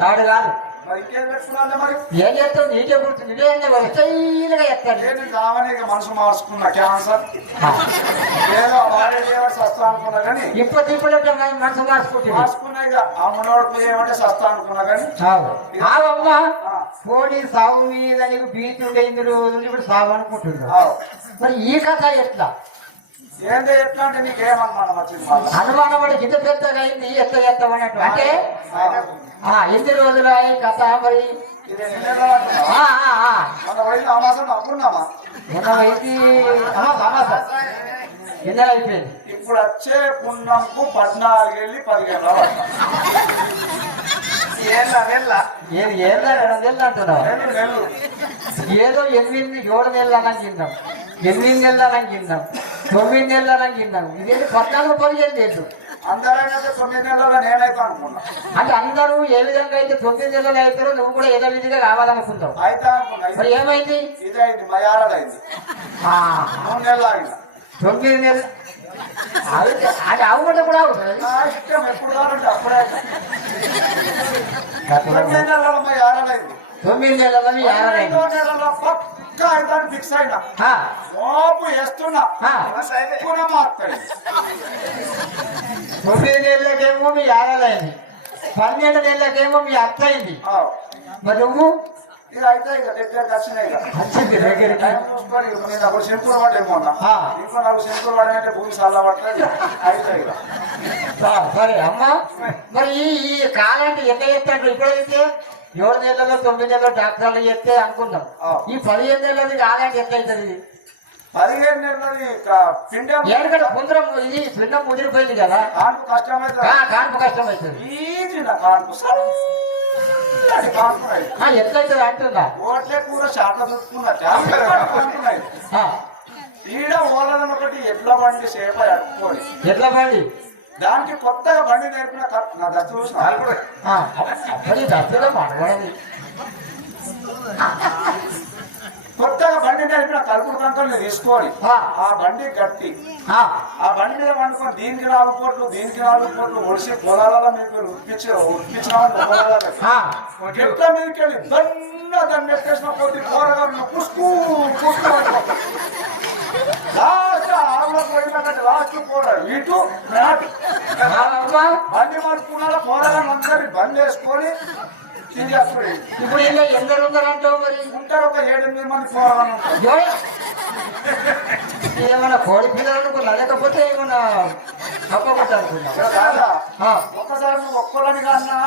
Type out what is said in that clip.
తాడు కాదు. మరి ఇంకేం పెట్టుకున్నా మరి ఏం చేస్తావు? నీకే గుర్తు నువ్వేంటే స్టైల్గా చెప్తాను. నేను కావని మనసు మార్చుకున్నా క్యాన్సర్ ఏదో వాడే సస్తా అనుకున్నా కానీ ఇప్పుడు మనసు మార్చుకున్నా ఇక ఆ మనోడు ఏమంటే సస్తా అనుకున్నా కానీ అమ్మా పోనీ సాగు మీద నీకు బీచ్ ఉండే ఇన్ని రోజులు ఇప్పుడు సాగు అనుకుంటున్నావు. మరి ఈ కథ ఎట్లా? ఏంటో ఎట్లా అంటే నీకేమనుమానం వచ్చింది? అనుమానం పడి గింత పెద్దగా అయింది ఎట్లా చేస్తామన్నట్టు. అంటే ఎన్ని రోజులు అయి కథ మరి మన వయసు అమాసం అప్పుడున్నామా మొన్న వయసు ఎన్నెల అయిపోయింది. ఇప్పుడు వచ్చే పుణ్యంకు 14 వెళ్ళి 15 ఏది ఏళ్ళ 2 నెలలు అంటున్నావు. ఏదో 7 నెలలు అనంగిన్నాం, 8 నెలలు అనంగిన్నాం, 9 నెలలు అనంగిన్నాం. ఇదేంటి 14 15 ఏళ్ళు. అందరైతే 9 నెలల్లో నేనైతే అనుకున్నా. అంటే అందరూ ఏ విధంగా అయితే 9 నెలలు అవుతారో నువ్వు కూడా ఏదో విధిగా కావాలనుకుంటావు. అయితే అనుకున్నా. మరి ఏమైంది? ఇది అయింది మా యారడైంది 3 నెలలు ఆగింది. 9 నెలలు అది అవ్వడం కూడా అవుతుంది. ఇష్టం ఎప్పుడు కావాలంటే అప్పుడే 9 నెలల్లో మా యారడైంది. 9 నెలలని 9 నెలల్లో పక్కా అయితే ఫిక్స్ అయినా మోపు వేస్తున్నా మాత్రం 9 నెలలకేమో మీ ఆడలైంది, 12 నెలలకేమో మీ అత్త అయింది. మరి నువ్వు ఇక అయితే ఇక దగ్గరకు వచ్చినాయి. వచ్చింది దగ్గరికి. చూసుకొని నేను అప్పుడు శంకులు పడేమోన్నా ఇంకో నాకు శంకులు పడేంటే భూమి చల్ల పడుతుంది. అయితే ఇక సరే అమ్మా. మరి ఈ కాలానికి ఎంత చేస్తాడు? ఇప్పుడైతే 7 నెలల్లో 9 నెలల్లో డాక్టర్లు చేస్తే అనుకుందాం. ఈ 15 నెలలది కాలానికి ఎంత అవుతుంది? 15 నెలలది పిండం ఎందుకంటే కొందరం ఇది పిండం ముదిరిపోయింది కదా, కాన్పు కష్టమవుతుంది. కాన్పు కష్టం అవుతుంది. ఈజీ కాన్పు కాన్పు ఎంత అవుతుంది అంటుందా? ఓట్లే కూర చాట్ల చుట్టుకున్నా ఈడ ఓలని ఒకటి ఎడ్ల బండి సేప అట్టుకోని ఎట్లా బండి దానికి కొత్తగా బండి నేర్పిన నా దస్తు చూసిన దస్తుగా మాట్లాడది. కొత్తగా బండి నేర్పిన కలుపుడు కంకల్ని తీసుకొని ఆ బండి గట్టి ఆ బండి మీద వండుకొని దీనికి 4 కోట్లు దీనికి 4 కోట్లు ఒడిసి పొలాలలో మీకు ఉప్పించినామని పొలాలలో ఎట్లా మీదకి వెళ్ళి దాన్ని ఎట్టేసిన కొద్ది కూరగా పుష్కు పుష్కు లాస్ట్ ఆరులో పోయినట్టు లాస్ట్ కూర ఇటు బండి మడుకున్నారా కూరగా అందరి బండి వేసుకొని ఇప్పుడు ఇలా ఎందరు ఉన్నారంటావు? మరి ఉంటారు ఒక 7-8 మంది కూరగానే ఉంటారు. ఏమన్నా కోడి పిల్లలు అనుకున్నా లేకపోతే ఏమన్నా తప్పకుండా అనుకున్నా? ఒక్కసారి నువ్వు ఒక్కలని కన్నా